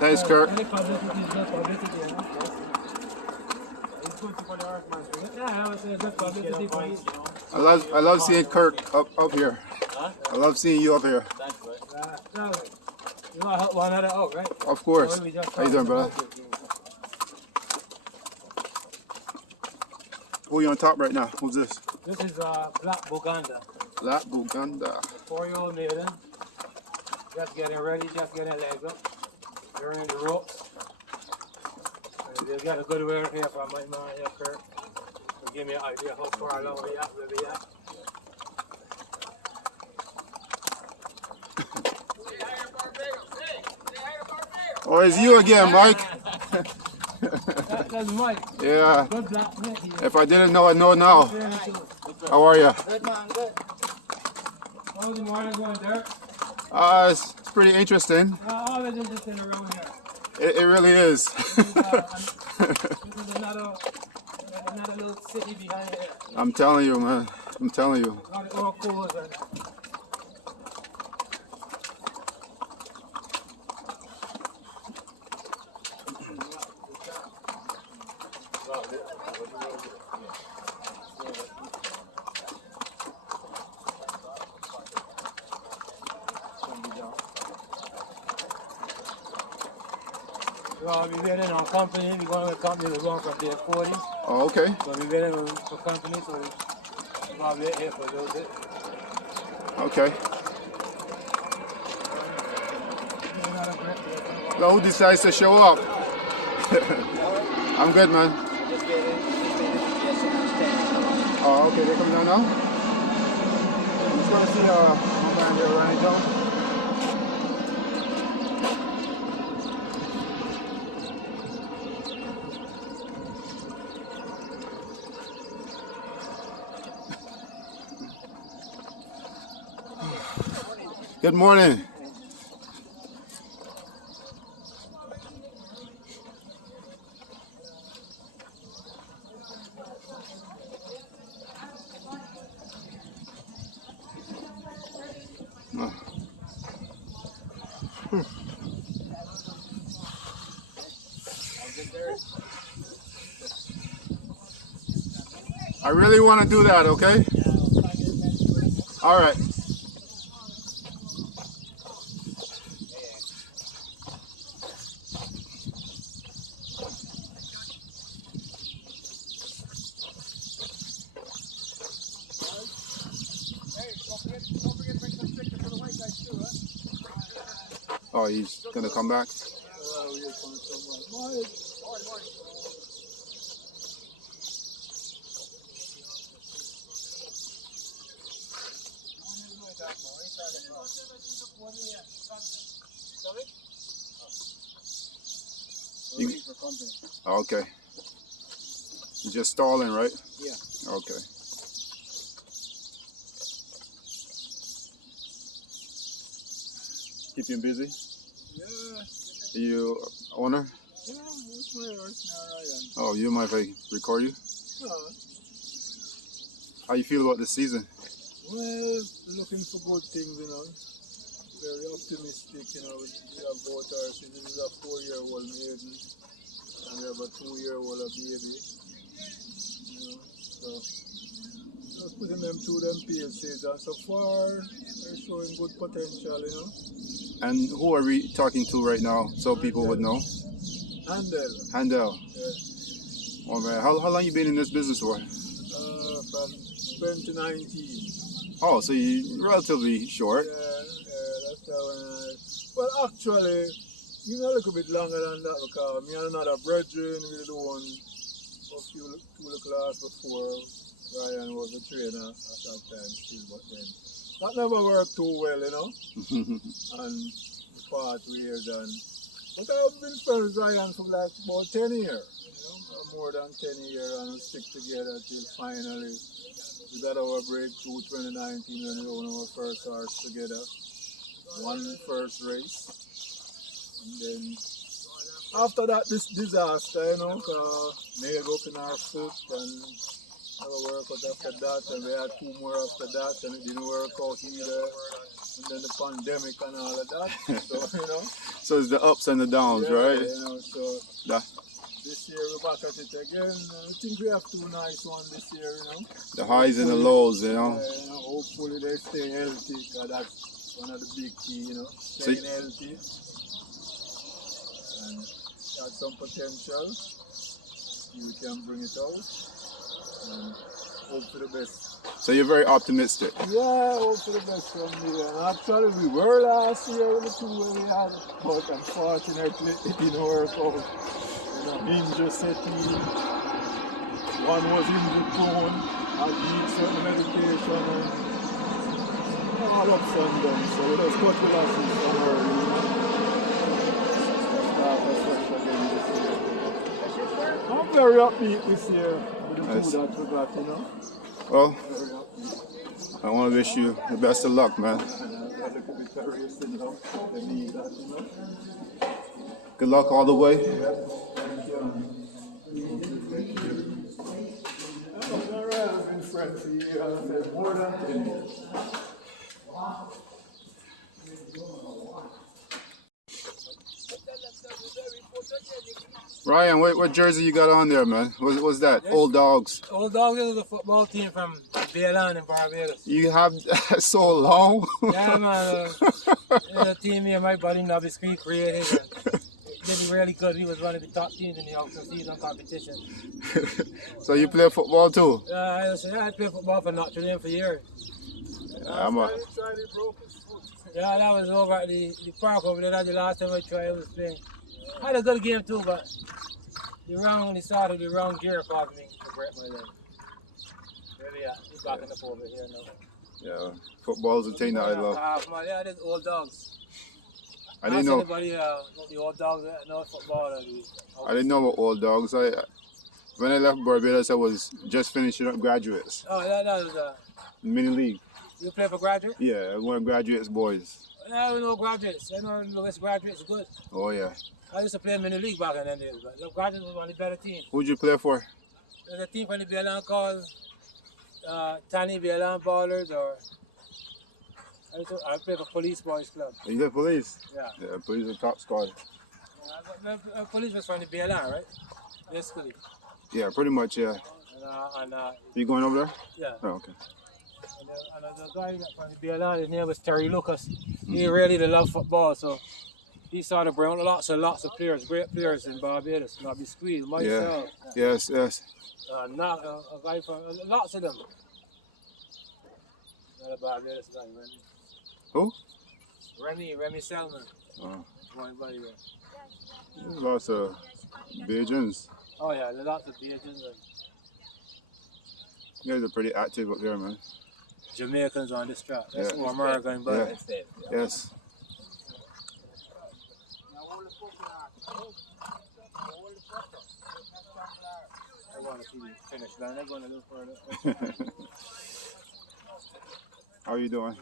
Thanks, Kurt. Any publicity is good publicity, you know? It's good for the horse, man. Yeah, I would say good publicity for you. I love seeing Kurt up here. Huh? I love seeing you up here. Thanks, bro. No, you want to help one another out, right? Of course. So we just How you doing, brother? Who you on top right now? Who's this? This is Black Buganda. Black Buganda. 4-year-old maiden. Just getting ready, just getting legs up. They're in the ropes. And they got a good word here from my man here, Kurt. To give me an idea how far along we at, where we at. Oh, it's you again, Mike. That's Mike. Yeah. Good black man here. If I didn't know, I know now. How are you? Good man, good. How's the morning going, Dirk? It's pretty interesting. Always interesting around here. It really is. This is another little city behind here. I'm telling you, man. I'm telling you. A lot of oracles and well, we're waiting on company. We're going to company to run from there 40. Oh, okay. So we're waiting for company, so we're probably here for a little bit. Okay. So who decides to show up? I'm good, man. Oh, okay. They coming down now? I'm just going to see my man there running down. Good morning. I really want to do that, okay? All right. Oh, he's gonna come back? Okay. You're just stalling, right? Yeah. Okay. Keep you busy? Yeah. Are you owner? Yeah, that's my horse now, Ryan. Oh, you mind if I record you? How you feel about this season? Well, looking for good things, you know. Very optimistic, you know. We have both horses. This is a 4-year-old maiden, and we have a 2-year-old baby. You know, so just putting them through them paces, and so far they're showing good potential, you know. And who are we talking to right now so people would know? Handel. Yeah. Oh man, how long you been in this business for? From 2019. Oh, so you relatively short. Yeah, that's how well, actually, you know, a little bit longer than that because me and another brethren, we do one a few class before Ryan was a trainer at that time still, but then that never worked too well, you know. And we part ways but I've been friends with Ryan for like about 10 years, you know, more than 10 years, and we stick together till finally we got our breakthrough 2019 when we won our first horse together. Won the first race. And then after that, this disaster, you know, nailed up in our foot, and never work out after that, and we had 2 more after that, and it didn't work out either. And then the pandemic and all of that. So, you know. So it's the ups and the downs, Yeah, right? you know, so The, this year we're back at it again. I think we have 2 nice ones this year, you know. the highs and the lows, you know. You know, hopefully they stay healthy, because that's one of the big key, you know, So staying healthy. And got some potential. See we can bring it out. And hope for the best. So you're very optimistic. Yeah, hope for the best from me. And actually we were last year with the 2 where we had, but unfortunately it didn't work out. You know, injury setting. One was injury prone, and need certain medication and all ups and downs. So we just cut the losses from early. Start afresh again this year. I'm very upbeat this year with the Nice. 2 that we got, you know. Well, Very upbeat. I want to wish you the best of luck, man. And I look a bit curious, you know. They need that, you know. Good luck all the way. Thank you. Thank you. I've been friends for years, more than 10 years. Ryan, what jersey you got on there, man? What's that? Yes. Old Dogs. Old Dogs is a football team from Baylon in Barbados. You have so long. Yeah, man. The team here, my buddy Nobby Screen created. And did really good. He was one of the top teams in the open season competition. So you play football too? I played football for Notre Dame for years. I'm a, Yeah, that was over at the park over there. That's the last time I tried. I was playing. I had a good game too, but when he started, the wrong gear caused me to break my leg. Really, yeah, he's back in the over here now. yeah, football's a thing that I love. Yeah, there's Old Dogs. I didn't know. Anybody, the Old Dogs that know football. I didn't know about Old Dogs. When I left Barbados, I was just finishing up graduates, Oh, yeah, that was mini league. you play for graduate? Yeah, one of graduates boys. Yeah, we know graduates. I know Lewis graduates good. Oh yeah. I used to play mini league back in the days, but the graduates was one of the better team. Who'd you play for? There's a team from the Baylon called Tani Baylon Ballers, or I play for Police Boys Club. You did police? Yeah. Yeah, police are top squad. Police was from the Baylon, right? Basically. Yeah, pretty much. Yeah. And You going over there? yeah. Oh, okay. And the guy that from the BLR, his name was Terry Lucas. He really love football, so he started bringing lots of players, great players in Barbados. Nobby Squeeze, myself, Yes, yes. a guy from lots of them. Not a Barbados guy, Remy. Who? Remy Selman. Oh. One buddy there. There's lots of Bajans. Oh yeah, there's lots of Bajans and You guys are pretty active up there, man. Jamaicans on this track. That's Yeah. more American, but Yeah. Yes. I want to see the finish line. I'm going to look for it. How are you doing?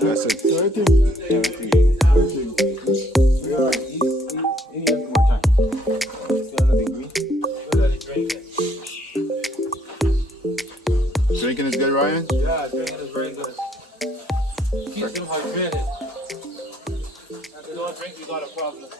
That's it. 30. He needs more time. Still looking green. Good at drinking. Drinking is good, Ryan? Yeah, drinking is very good. Keeps him hydrated. If you don't drink, you got a problem.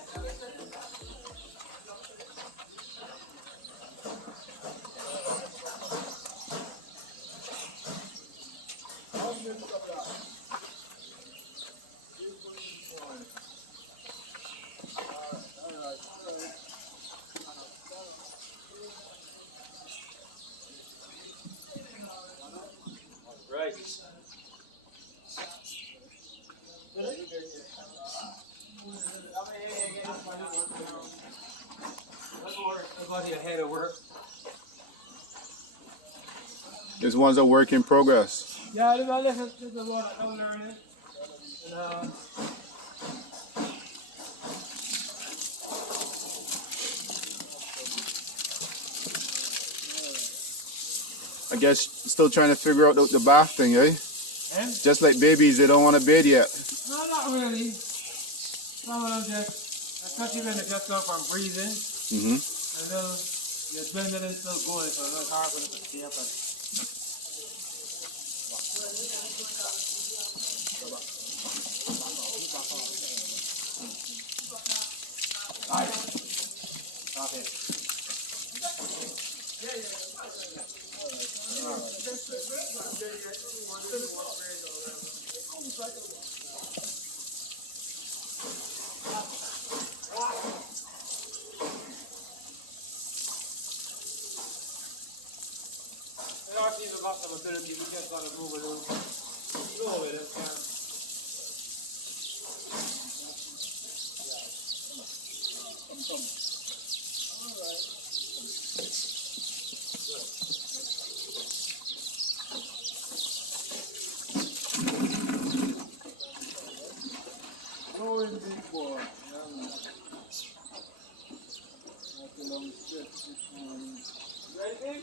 Right. Let's go ahead of work. This one's a work in progress. Yeah, this is what I'm learning. And, I guess still trying to figure out the bath thing, eh? and? Just like babies, they don't want to bathe yet. No, not really. Some of them just, especially when they just come from breathing, Mm-hmm. and then your adrenaline is still going, so it's hard for them to stay up. Okay. Our team have got some ability, we just got to move a little. Go with it, yeah. Go in big boy. That's a long stretch this morning. Ready?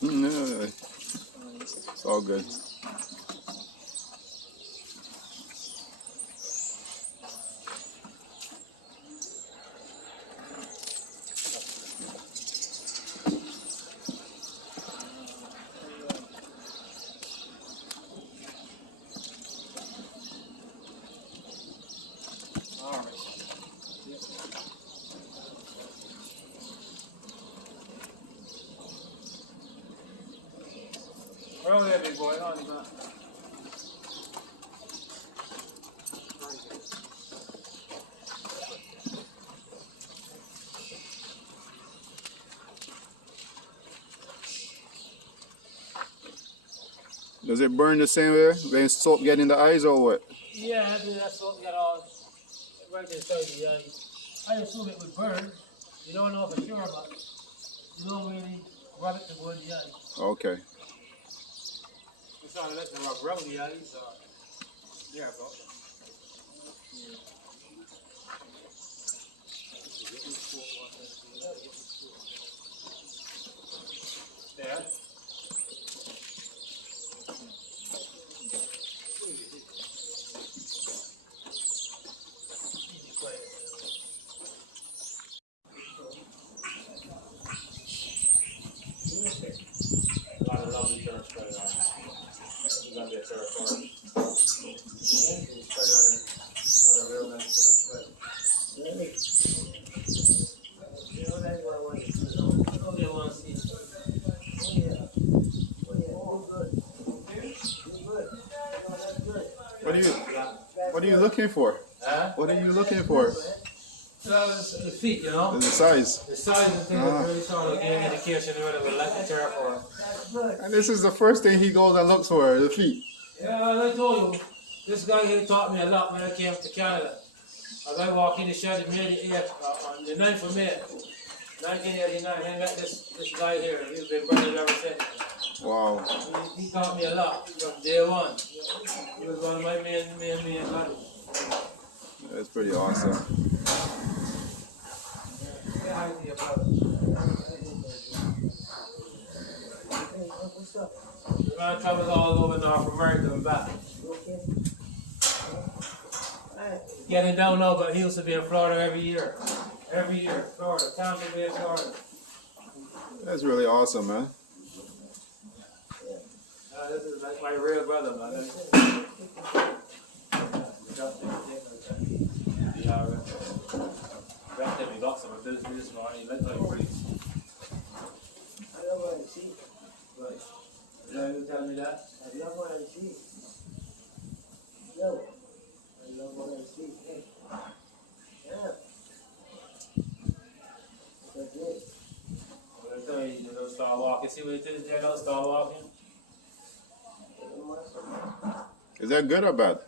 No. It's all good. We're over there, big boy. On you, man. Does it burn the same way when soap get in the eyes or what? Yeah, I think that's what we got all right inside the eye. I assume it would burn. You don't know for sure, but you don't really rub it to go in the eye. Okay. It's not let them rub around the eye, so there you go. There. A lot of lovely turns going on. You're gonna be a turn for you looking for? Huh? What are you looking for? So it's the feet, you know? The size. The size of the thing is really sort of giving indication whether we like the turf or. And this is the first thing he goes and looks for, the feet. Yeah, as I told you, this guy here taught me a lot when I came to Canada. As I walked in the shed in May the 8th, on the 9th of May, 1989, I met this guy here. He's been brothers ever since. Wow. He taught me a lot from day one. He was one of my main buddies. That's pretty awesome. Say hi to your brother. The man travels all over North America and back. Getting down now, but he used to be in Florida every year. Every year, Florida, Tampa Bay, Florida. That's really awesome, man. This is like my real brother, man. We got some of this morning. He looked like pretty. I love what I see. Right. Did you tell me that? I love what I see. Yo, I love what I see. Hey. Yeah. That's it. I'm tell you, you don't start walking. See what it is there? Don't start walking. Is that good or bad?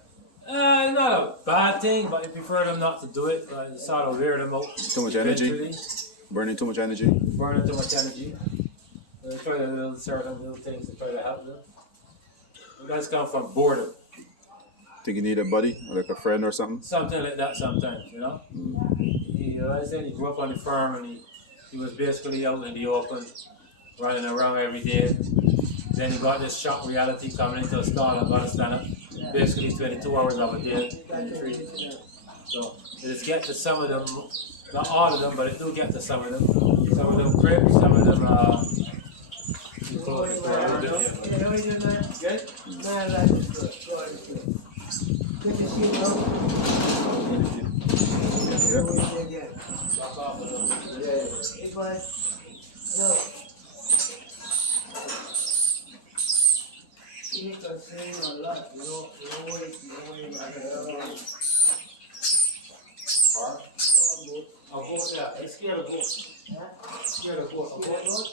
It's not a bad thing, but I prefer them not to do it. It's sort of wear them out. Too much energy? Eventually. Burning too much energy? Burning too much energy. Try to do certain little things to try to help them. You guys come from boredom. Think you need a buddy, like a friend or something? Something like that sometimes, you know? Like I said, he grew up on the farm and he was basically out in the open, running around every day. Then he got this shock reality coming into a stall and got to stand up basically 22 hours of a day in the tree. So it just get to some of them, not all of them, but it do get to some of them. Some of them cribs, some of them too close to where I live. Yeah, how you doing, man? Good? Man, I like this good. Good to see you, bro. Yeah. How are you again? Fuck off with them. Yeah. Hey, bud. No. You can say a lot, you know, you know, like that. Car? A goat, yeah. I'm scared of goats. Huh? Scared of goats.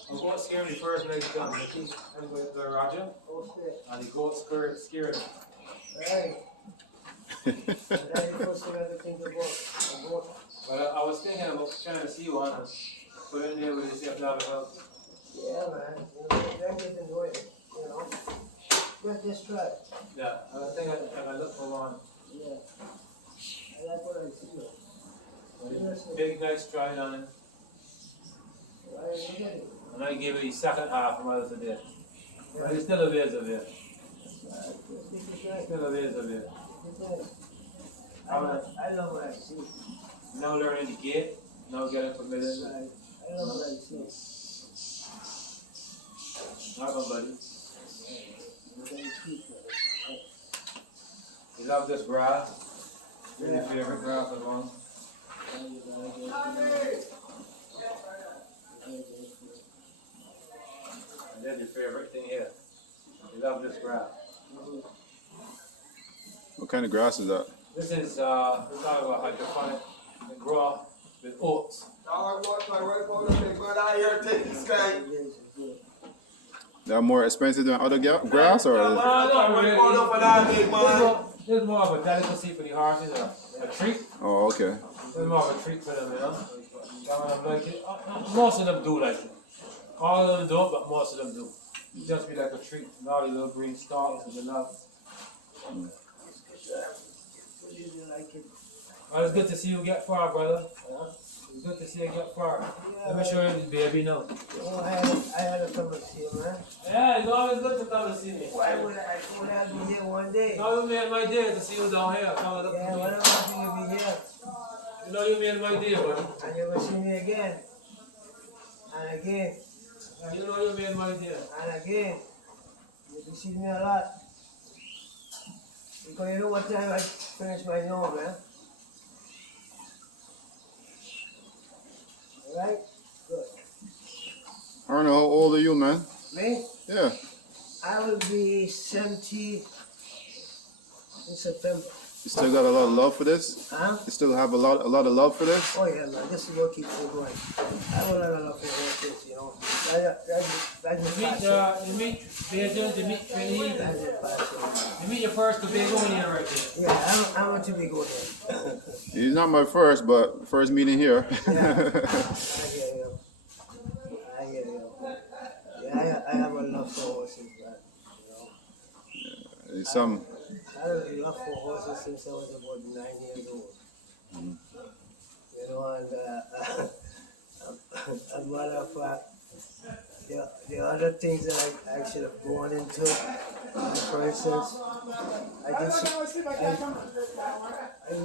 A goat scared me first when I was young. I think anyway, the Raja. Oh, shit. And the goat scared him. Right. And then you first thing I think about. But I was thinking about trying to see one and put it in there with his stepdaughter help. Yeah, man. You know, that gets enjoying it, you know. But just try. Yeah, I think I look for one. Yeah. I like what I see, though. Big, nice stride on it. Right, look at it. And I gave it the second half of others a day. But it's still a ways of it. This is right. Still a ways of it. This is right. I love what I see. Now learning the gate, now getting permitted. Right. I love what I see. Not one, buddy. Look at the feet, man. You love this grass. Really your favorite grass as well. And then your favorite thing here. You love this grass. What kind of grass is that? This is, we're talking about hydroponic. They grow with oats. They're more expensive than other grass or? This is more of a delicacy for the horses, a treat. Oh, okay. This is more of a treat for them, you know. Some of them like it. Most of them do like it. All of them don't, but most of them do. It just be like a treat. And all these little green stalks and the love. Well, it's good to see you get far, brother. It's good to see you get far. Let me show you this baby now. Oh, I had to come and see you, man. Yeah, it's always good to come and see me. Why would I be here one day? No, you made my day to see you down here. Come and look Yeah, at me. what about you be here? You know you made my day, buddy. And you will see me again. And again. You know you made my day. And again. You will see me a lot. Because you know what time I finish my note, man. Alright? Good. I don't know, how old are you, man? Me? Yeah. I will be 70 in September. You still got a lot of love for this? Huh? You still have a lot of love for this? Oh yeah, man, this is what keeps me going. I have a lot of love for horses, you know. That's You just meet, passion. you meet Beijing, you meet Trinity, That's just passion. you meet your first Babylonian right there. Yeah, I want to be good there. He's not my first, but first meeting here. Yeah, I hear you. I hear you. Yeah, I have a love for horses, man. You know. It's some. I have a love for horses since I was about 9 years old. You know, and as a matter of fact, the other things that I should have gone into, for instance, I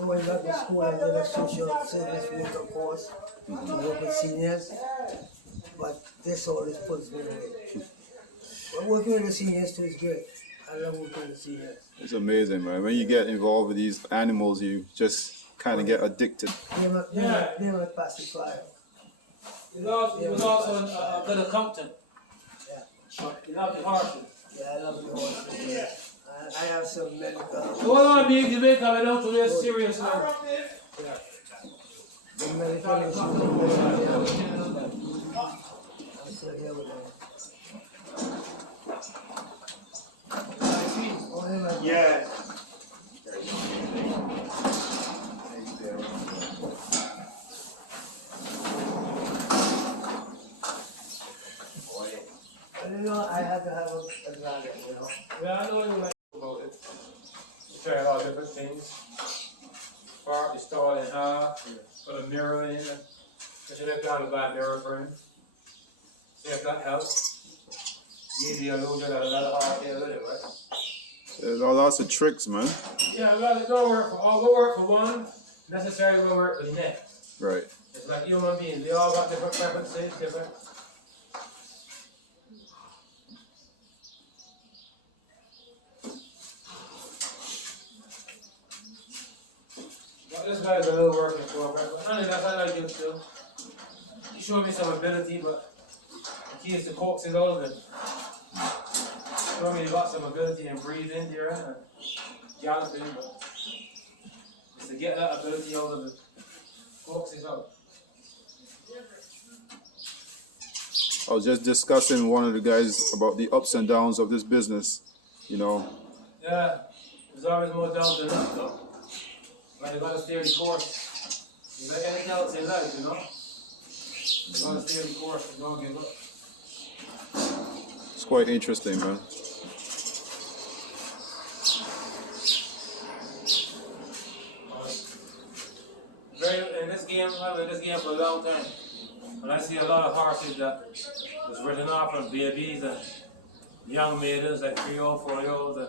went back to school, I did a social service worker course to work with seniors, but this always puts me away. But working with the seniors too is great. I love working with the seniors. It's amazing, man. When you get involved with these animals, you just kind of get addicted. They're my pacifier. He was also a good accountant. Yeah. But he loved the horses. Yeah, I love the horses. Yeah. I have some medical. Hold on, big debate coming out to this serious now. Yeah. The medical issues. I'm still here with them. Oh, hey, man. Yeah. You know, I had to have a granddad, you know. Yeah, I know what you like about it. You try a lot of different things. Part, you stall in half, you put a mirror in, and you should have down a bad mirror for him. See if that helps. Give the illusion that a lot of hard things with it, right? There's lots of tricks, man. Yeah, a lot of go work for all, go work for one, necessarily go work for the next. Right. It's like human beings, they all got different preferences, different. Well, this guy's a little working for, but none of that I like him too. He showed me some ability, but the key is to coax it out of him. Showed me he got some ability in breathing here and galloping, but it's to get that ability out of him. Coax it out. I was just discussing one of the guys about the ups and downs of this business, you know. Yeah, there's always more down than up though. But you gotta steer the course. You like anything else in life, you know? You gotta steer the course and don't give up. It's quite interesting, man. In this game, I've been in this game for a long time. When I see a lot of horses that was written off from babies and young maidens, like 3-year-old, 4-year-olds, and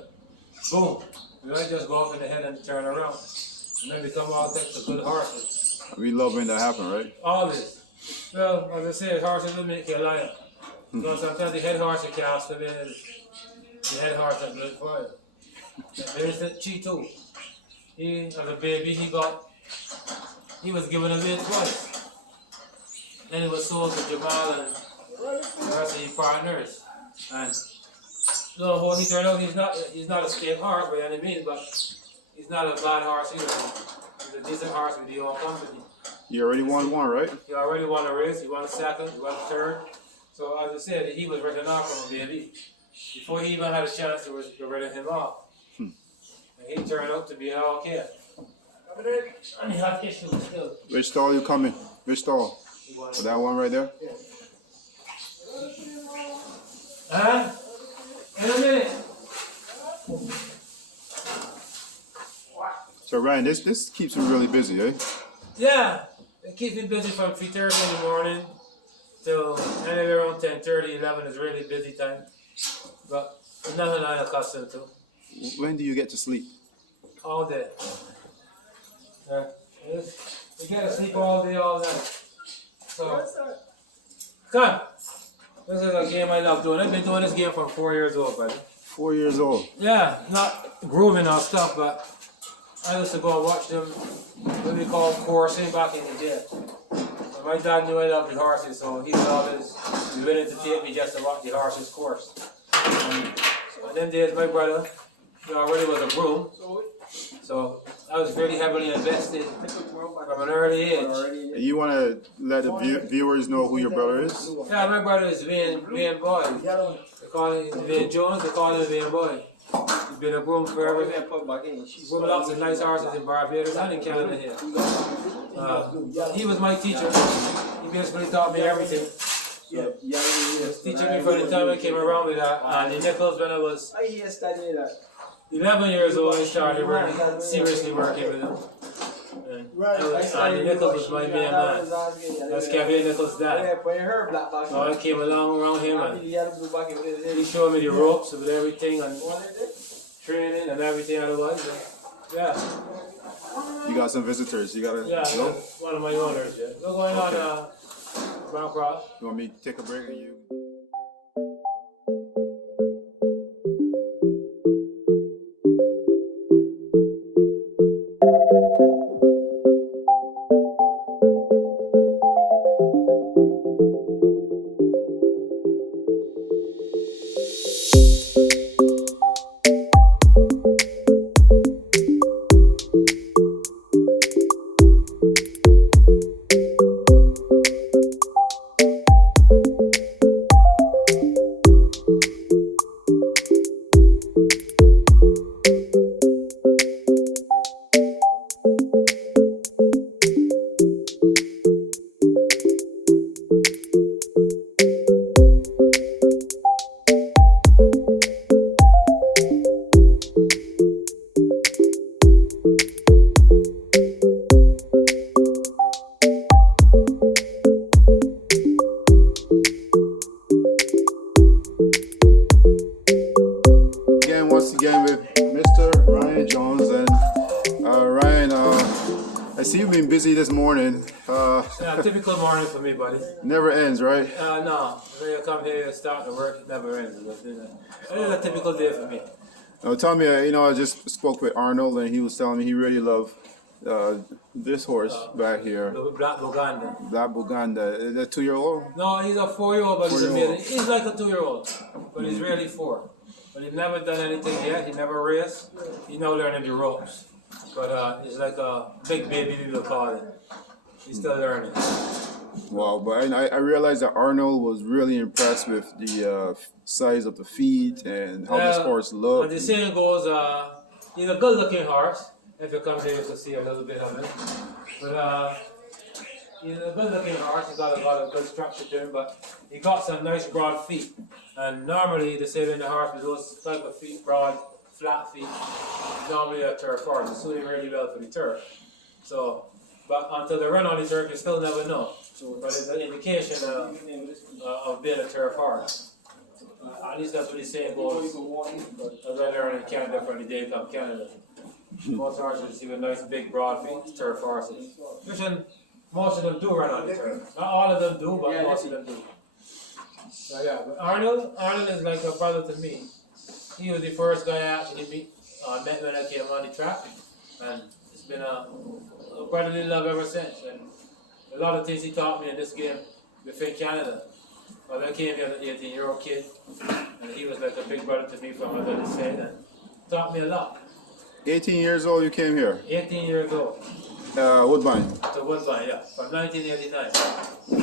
boom, you don't just go off in the head and turn around. And then become all types of good horses. We love when that happen, right? All this. Well, as I said, horses will make you a lion. So sometimes the head horse you can't stop it. The head horse that blood for you. For instance, Cheeto. He, as a baby, he was given away twice. Then he was sold to Jamal and the rest of his partners. And lo and behold, he turned out he's not a state horse by any means, but he's not a bad horse either. He's a decent horse with the own company. You already won one, right? He already won a race, he won a second, he won a third. So as I said, he was written off from a baby. Before he even had a chance to write him off. And he turned out to be an okay. And he had issues still. Which stall you coming? Which stall? Oh, that one right there? Huh? In a minute. So Ryan, this keeps you really busy, eh? Yeah, it keeps me busy from 3:30 in the morning till anywhere around 10:30, 11 is really busy time. But it's nothing I'm accustomed to. When do you get to sleep? All day. Yeah. You gotta sleep all day, all night. So, come on. This is a game I love doing. I've been doing this game from 4 years old, buddy. 4 years old. Yeah, not grooming or stuff, but I used to go and watch them, what we call coursing back in the day. And my dad knew I loved the horses, so he would always be willing to take me just to watch the horses course. And so in them days, my brother, he already was a groom, so I was really heavily invested from an early age. You want to let the viewers know who your brother is? Yeah, my brother is Van Boy. They call him Van Jones, they call him Van Boy. He's been a groom forever. Groomed lots of nice horses in Barbados and in Canada here. He was my teacher. He basically taught me everything. He was teaching me from the time I came around with the Nichols when I was 11 years old. I started really seriously working with him. And Nichols was my main man. That's Kevin Nichols' dad. So I came along around him and he showed me the ropes with everything and training and everything otherwise. Yeah. You got some visitors. You got to go? One of my owners. Yeah. What's going on, Backstretch? You want me to take a break or you? Again with Mr. Ryan Jones and Ryan, I see you've been busy this morning. Yeah, typical morning for me, buddy. Never ends, right? No, when you come here and start to work, it never ends. It is a typical day for me. Now tell me, I just spoke with Arnold and he was telling me he really loved this horse back here. The Black Buganda. Black Buganda. Is that 2-year-old? No, he's a 4-year-old, but he's a maiden. He's like a 2-year-old, but he's really 4. But he's never done anything yet. He never raced. He's now learning the ropes. But he's like a big baby, we will call it. He's still learning. Wow, but I realized that Arnold was really impressed with the size of the feet and how this horse looked. The saying goes, he's a good-looking horse. If you come here, you'll see a little bit of it. But he's a good-looking horse. He's got a lot of good structure to him, but he got some nice broad feet. And normally, they say in the horse with those type of feet, broad, flat feet, normally a turf horse. It's suited really well for the turf. So, but until they run on the turf, you still never know. But it's an indication of being a turf horse. At least that's what the saying goes. As I learned in Canada from the day of Canada. Most horses see with nice big broad feet, turf horses. Which most of them do run on the turf. Not all of them do, but most of them do. So yeah, but Arnold is like a brother to me. He was the first guy I actually met when I came on the track, and it's been a brotherly love ever since. And a lot of things he taught me in this game within Canada. But I came here as an 18-year-old kid, and he was like a big brother to me from another side, and taught me a lot. 18 years old, you came here? 18 years old. Woodbine? To Woodbine, yeah, from 1989.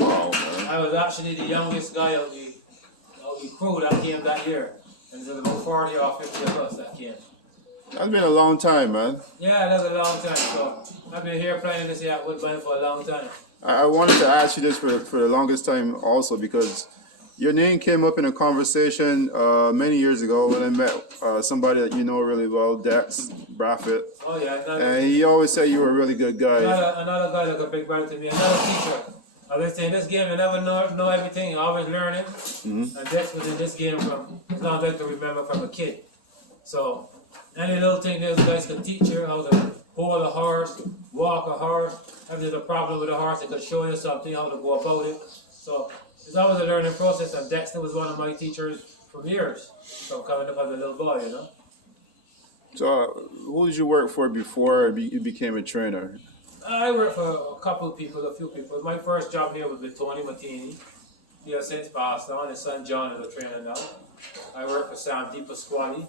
Wow, man. I was actually the youngest guy of the crew that came that year. And there's about 40 or 50 of us that came. That's been a long time, man. Yeah, that's a long time. So I've been here playing this here at Woodbine for a long time. I wanted to ask you this for the longest time also because your name came up in a conversation many years ago when I met somebody that you know really well, Dex Braffett. Oh yeah. And he always said you were a really good guy. Another guy like a big brother to me, another teacher. As I say, in this game you never know everything, you're always learning. And Dex was in this game from as long as I can remember from a kid. So any little thing those guys can teach you how to hold a horse, walk a horse. If there's a problem with a horse, they can show you something, how to go about it. So it's always a learning process, and Dexter was one of my teachers for years, from coming up as a little boy, you know. So who did you work for before you became a trainer? I worked for a few people. My first job here was with Tony Martini. He has since passed on. His son John is a trainer now. I worked for Sam DePasquale.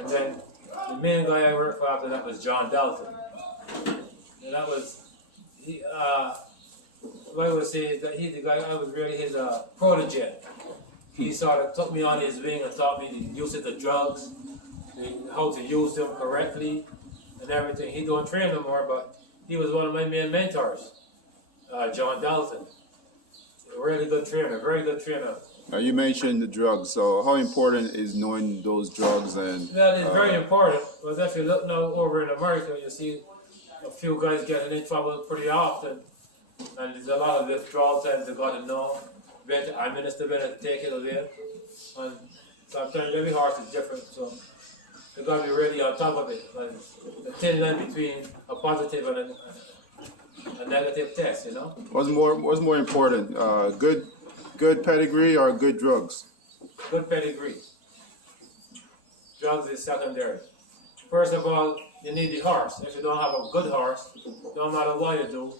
And then the main guy I worked for after that was John Dalton. And that was, he, what I would say is that he's the guy, I was really his protege. He sort of took me on his wing and taught me the use of the drugs, how to use them correctly, and everything. He don't train no more, but he was one of my main mentors, John Dalton. A really good trainer, very good trainer. Now you mentioned the drugs, so how important is knowing those drugs and? That is very important, because if you look now over in America, you see a few guys getting in trouble pretty often, and there's a lot of withdrawal times they got to know. Better administer, better take it away, and sometimes every horse is different, so you got to be really on top of it. Like the thin line between a positive and a negative test, you know. What's more important? Good pedigree or good drugs? Good pedigree. Drugs is secondary. First of all, you need the horse. If you don't have a good horse, no matter what you do,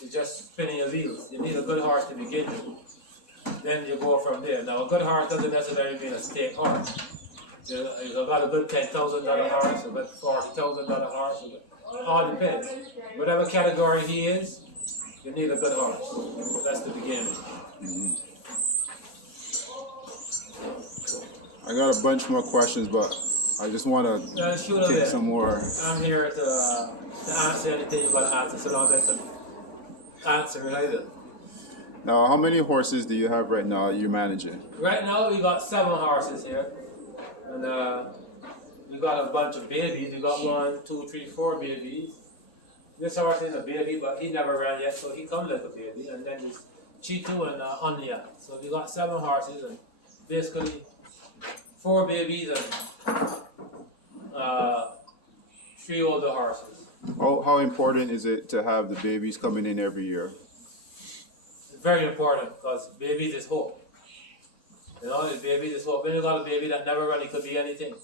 you're just spinning your wheels. You need a good horse to begin with. Then you go from there. Now, a good horse doesn't necessarily mean a stake horse. You've got a good $10,000 horse, a good $40,000 horse. All depends. Whatever category he is, you need a good horse. That's the beginning. I got a bunch more questions, but I just want to take some more. I'm here to answer anything you got to answer, so long as I can answer it either. Now, how many horses do you have right now you're managing? Right now, we got 7 horses here, and we got a bunch of babies. We got 1, 2, 3, 4 babies. This horse is a baby, but he never ran yet, so he comes like a baby. And then there's Chitu and Anya. So we got 7 horses, and basically 4 babies and 3 older horses. How important is it to have the babies coming in every year? It's very important, because babies is hope. You know, the babies is hope. When you got a baby that never run, it could be anything.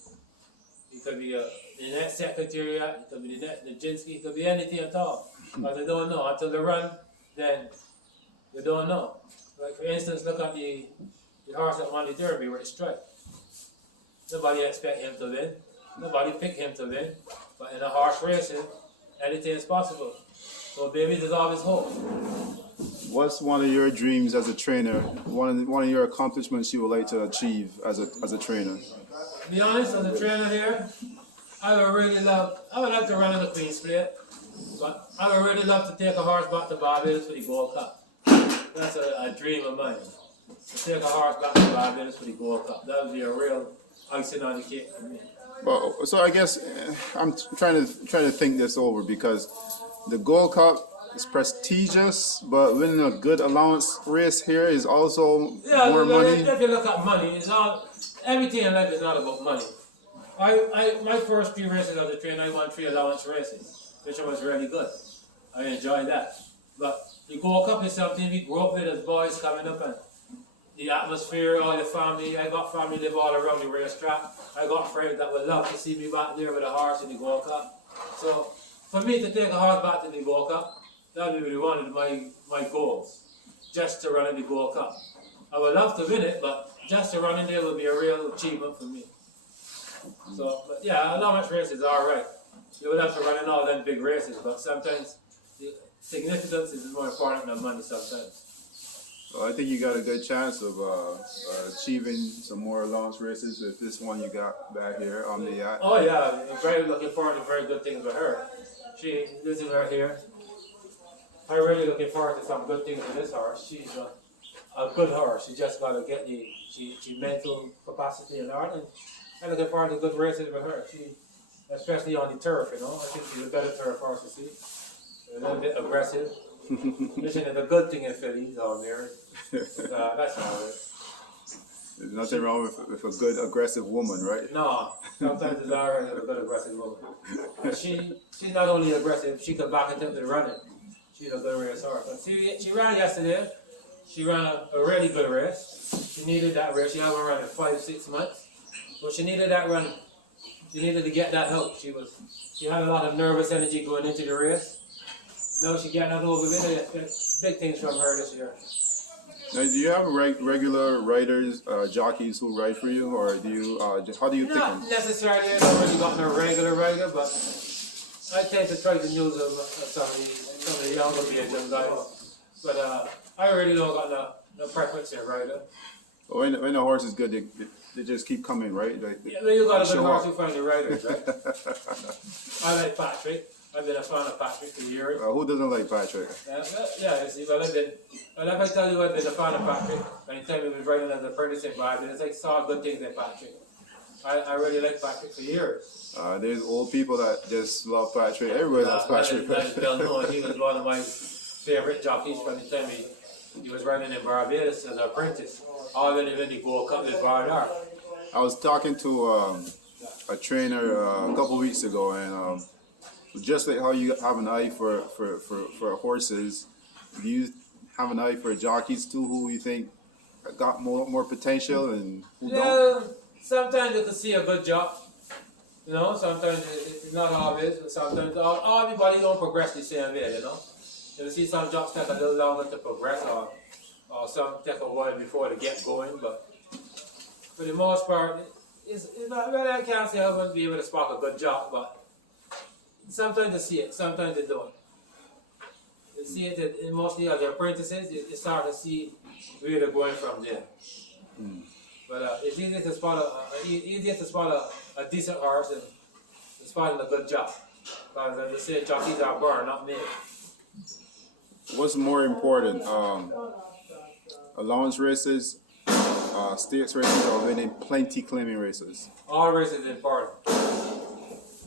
It could be the next Secretariat, it could be the next Nijinsky, it could be anything at all. But they don't know. Until they run, then they don't know. Like for instance, look at the horse that won the Derby with Stripe. Nobody expect him to win. Nobody picked him to win. But in a horse racing, anything is possible. So babies is always hope. What's one of your dreams as a trainer? One of your accomplishments you would like to achieve as a trainer? To be honest, as a trainer here, I would like to run in the Queen's Plate, but I would really love to take a horse back to Barbados for the Gold Cup. That's a dream of mine. To take a horse back to Barbados for the Gold Cup. That would be a real icing on the cake for me. Well, so I guess I'm trying to think this over, because the Gold Cup is prestigious, but winning a good allowance race here is also more money. If you look at money, it's all, everything in life is not about money. My first 3 races as a trainer, I won 3 allowance races, which was really good. I enjoyed that. But the Gold Cup is something we grew up with as boys coming up, and the atmosphere, all the family. I got family live all around the racetrack. I got friends that would love to see me back there with a horse in the Gold Cup. So for me to take a horse back to the Gold Cup, that would be one of my goals, just to run in the Gold Cup. I would love to win it, but just to run in there would be a real achievement for me. So, but yeah, allowance races are alright. You would have to run in all them big races, but sometimes the significance is more important than money sometimes. Well, I think you got a good chance of achieving some more allowance races with this one you got back here on the yacht. Oh yeah, I'm very looking forward to very good things with her. She lives right here. I'm really looking forward to some good things with this horse. She's a good horse. She just got to get the mental capacity in her, and I'm looking forward to good races with her. She, especially on the turf, you know. I think she's a better turf horse to see. A little bit aggressive. Which is a good thing in fillies on there. That's all right. There's nothing wrong with a good aggressive woman, right? No, sometimes it's all right to have a good aggressive woman. But she's not only aggressive, she can back it up to running. She's a good race horse. But she ran yesterday. She ran a really good race. She needed that race. She hasn't run in 5-6 months. But she needed that run. She needed to get that help. She had a lot of nervous energy going into the race. Now she getting that over with. I expect big things from her this year. Now, do you have regular riders, jockeys who ride for you, or do you? How do you pick them? Not necessarily. I don't really got no regular rider, but I tend to try to use some of the younger Belgian guys, but I really don't got no preference in rider. When the horse is good, they just keep coming, right? Yeah, when you got a good show horse, up. you find the riders, right? I like Patrick. I've been a fan of Patrick for years. Who doesn't like Patrick? Yeah, you see, well, if I tell you I've been a fan of Patrick, and you tell me we've riding as an apprentice in Barbados, I saw good things in Patrick. I really like Patrick for years. There's old people that just love Patrick. Everybody loves Patrick. That's well known. He was one of my favorite jockeys from the time he was riding in Barbados as an apprentice. All in the Gold Cup with Barbados. I was talking to a trainer a couple weeks ago, and just like how you have an eye for horses, do you have an eye for jockeys too? Who you think got more potential and who don't? Sometimes you can see a good jock. You know, sometimes it's not always, but sometimes everybody don't progress the same way. You know, you see some jocks take a little longer to progress, or some take a while before they get going, but for the most part, it's not really, I can't say I wouldn't be able to spark a good job, but sometimes you see it, sometimes you don't. You see it in mostly as the apprentices, you start to see where they're going from there. But it's easier to spot a decent horse than spotting a good job. Because as I say, jockeys are born, not made. What's more important, allowance races, stakes races, or winning plenty claiming races? All races important.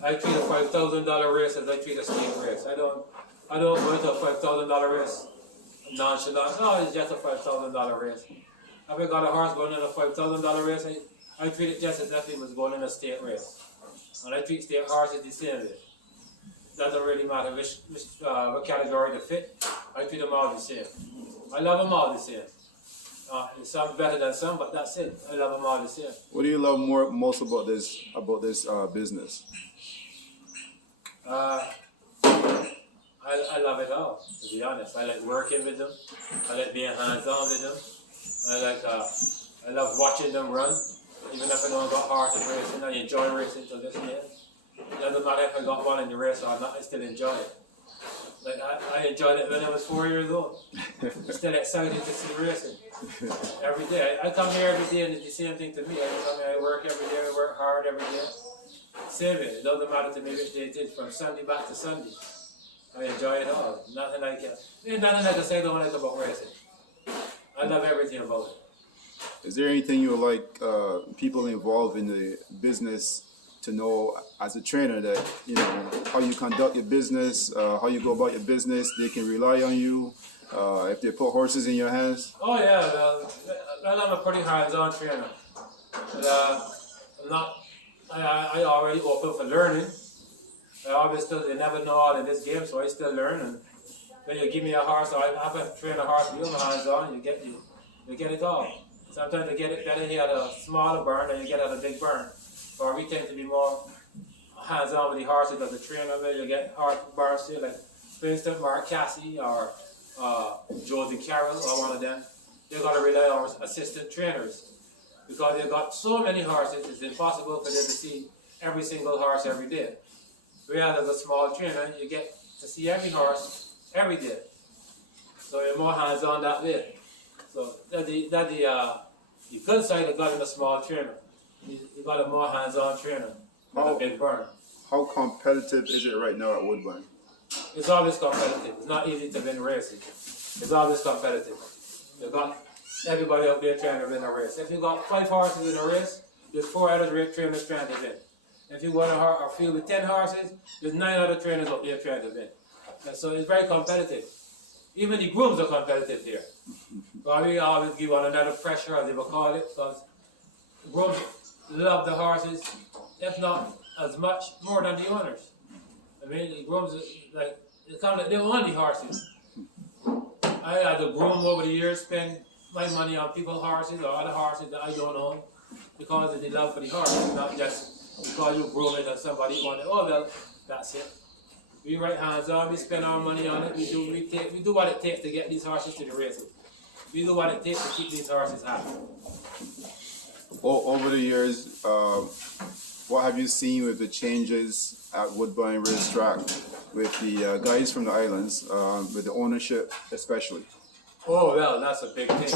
I treat a $5,000 race as I treat a stake race. I don't go into a $5,000 race nonchalant. No, it's just a $5,000 race. If I got a horse going in a $5,000 race, I treat it just as if it was going in a state race. And I treat state horses the same way. Doesn't really matter which category they fit. I treat them all the same. I love them all the same. Some better than some, but that's it. I love them all the same. What do you love most about this business? I love it all, to be honest. I like working with them. I like being hands-on with them. I love watching them run. Even if I don't got heart in racing, I enjoy racing to this day. It doesn't matter if I got one in the race or not, I still enjoy it. Like I enjoyed it when I was 4 years old. I'm still excited to see racing. Every day. I come here every day and it's the same thing to me. I come here, I work every day, I work hard every day. Same it. It doesn't matter to me which day it is, from Sunday back to Sunday. I enjoy it all. Nothing I can say I don't like about racing. I love everything about it. Is there anything you would like people involved in the business to know as a trainer, that how you conduct your business, how you go about your business, they can rely on you if they put horses in your hands? Oh yeah, well, I'm a pretty hands-on trainer. But, I already open for learning. You never know all in this game, so I still learn. And when you give me a horse, or I have to train a horse, you're hands-on, you get it all. Sometimes you get it better here at a smaller barn than you get at a big barn. Or we tend to be more hands-on with the horses as a trainer. Where you get horse barns too, like for instance Mark Cassie or Josie Carroll or one of them. They got to rely on assistant trainers because they've got so many horses. It's impossible for them to see every single horse every day. Whereas as a small trainer, you get to see every horse every day. So you're more hands-on that way. So that's the good side of getting a small trainer. You got a more hands-on trainer than a big barn. How competitive is it right now at Woodburn? It's always competitive. It's not easy to win races. It's always competitive. You got everybody up there trying to win a race. If you got 5 horses in a race, there's 4 other trainers trying to win. If you go in a field with 10 horses, there's 9 other trainers up there trying to win. And so it's very competitive. Even the grooms are competitive here. So we always give one another pressure, as they will call it, because grooms love the horses, if not as much, more than the owners. I mean, the grooms, they're only horses. I had a groom over the years spend my money on people's horses or other horses that I don't own because of the love for the horse, not just because you groom it and somebody wanted, oh well, that's it. We right hands on, we spend our money on it, we do what it takes to get these horses to the races. We do what it takes to keep these horses happy. Over the years, what have you seen with the changes at Woodbine Racetrack with the guys from the islands, with the ownership especially? Oh well, that's a big thing.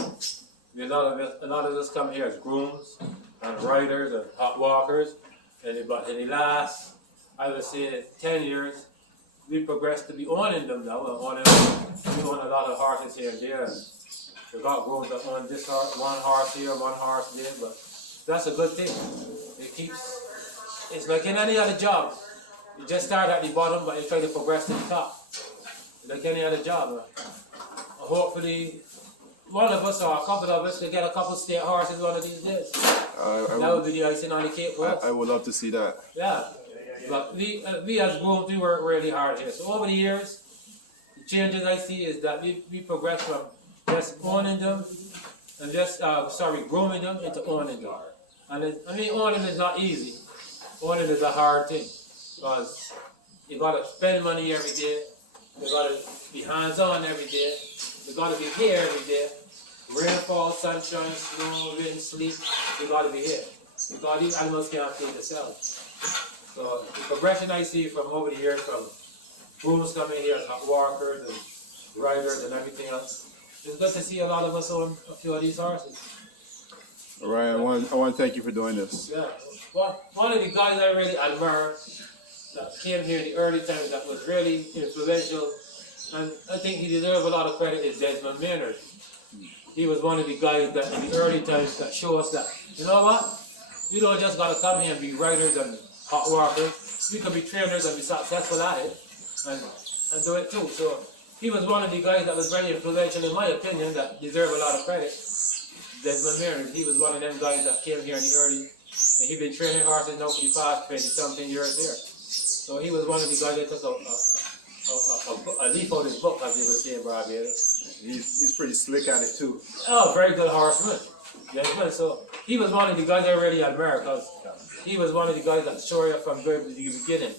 A lot of us come here as grooms and riders and hot walkers, but in the last, I would say, 10 years, we progressed to be owning them now. We own a lot of horses here and there. We got grooms that own this horse, one horse here, one horse there, but that's a good thing. It's like in any other job. You just start at the bottom, but you try to progress to the top. Like any other job. Hopefully, one of us or a couple of us can get a couple state horses one of these days. That would be the icing on the cake for us. I would love to see that. Yeah, but we as grooms, we work really hard here. So over the years, the changes I see is that we progress from just owning them and just grooming them into owning them. And owning is not easy. Owning is a hard thing because you gotta spend money every day. You gotta be hands-on every day. You gotta be here every day. Rainfall, sunshine, snow, wind, sleep. You gotta be here because these animals can't feed themselves. So the progression I see from over the years, from grooms coming here as hot walkers and riders and everything else, it's good to see a lot of us own a few of these horses. All right, I want to thank you for doing this. Yeah. One of the guys I really admire that came here in the early times that was really influential, and I think he deserves a lot of credit, is Desmond Maynard. He was one of the guys that in the early times that showed us that, you know what, we don't just gotta come here and be riders and hot walkers, we can be trainers and be successful at it, and do it too. So he was one of the guys that was very influential in my opinion that deserve a lot of credit. Desmond Maynard, he was one of them guys that came here in the early, and he's been training horses now for the past 20-something years there. So he was one of the guys that took a leaf out of his book, as they would say in Barbados. He's pretty slick at it too. Oh, very good horseman. Yeah, so he was one of the guys I really admire because he was one of the guys that showed you from the very beginning.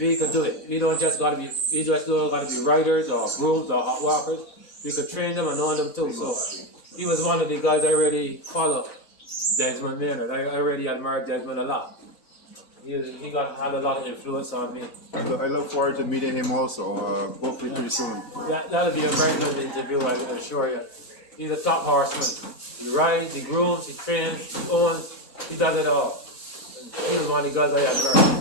We could do it. We don't just gotta be riders or grooms or hot walkers. We could train them and own them too. So he was one of the guys I really follow, Desmond Maynard. I really admire Desmond a lot. He had a lot of influence on me. I look forward to meeting him also, hopefully pretty soon. That'll be a very good interview, I can assure you. He's a top horseman. He rides, he grooms, he trains, he owns, he does it all. And he was one of the guys I admire.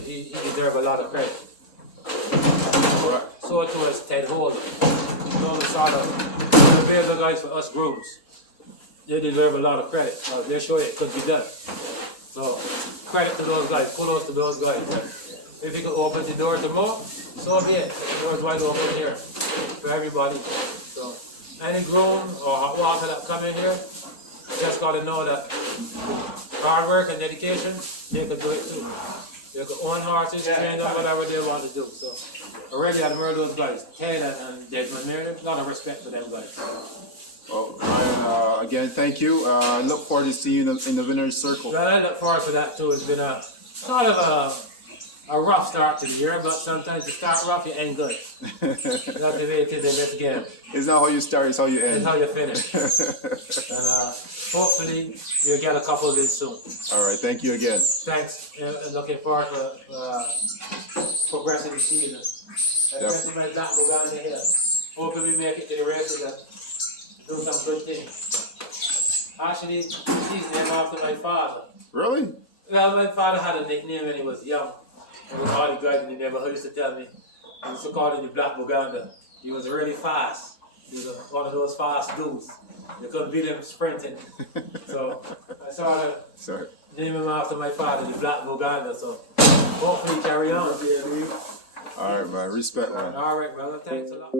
He deserves a lot of credit. So too is Ted Holder. You know, the sort of the guys for us grooms. They deserve a lot of credit. They show you it could be done. So credit to those guys, kudos to those guys. If you could open the door to more, so be it. The door's wide open here for everybody. So any groom or hot walker that come in here, just gotta know that hard work and dedication, they could do it too. They could own horses, train them, whatever they want to do. So I really admire those guys. Ted and Desmond Maynard, a lot of respect to them guys. Well, Ryan, again, thank you. I look forward to seeing you in the winner's circle. Well, I look forward to that too. It's been a sort of a rough start to the year, but sometimes you start rough, you end good. That's the way it is in this game. It's not how you start, it's how you end. It's how you finish. And hopefully you'll get a couple of these soon. All right, thank you again. Thanks, and looking forward to progressing the season. Especially my Black Buganda here. Hopefully we make it to the races and do some good things. Actually, he's named after my father. Really? Well, my father had a nickname when he was young. And all the guys in the neighborhood used to tell me, he used to call him the Black Buganda. He was really fast. He was one of those fast dudes. You couldn't beat him sprinting. So I sort of named him after my father, the Black Buganda. So hopefully carry on. All right, man. Respect, man. All right, brother. Thanks a lot.